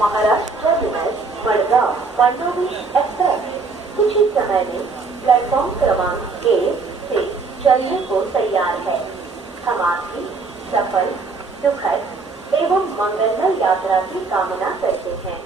Maharashtra terminus Madgaon Mandovi express कुछ ही समय में प्लेटफॉर्म क्रमांक 1 से चलने को तैयार है। हम आपकी सफल, सुखद एवं मंगलमय यात्रा की कामना करते हैं।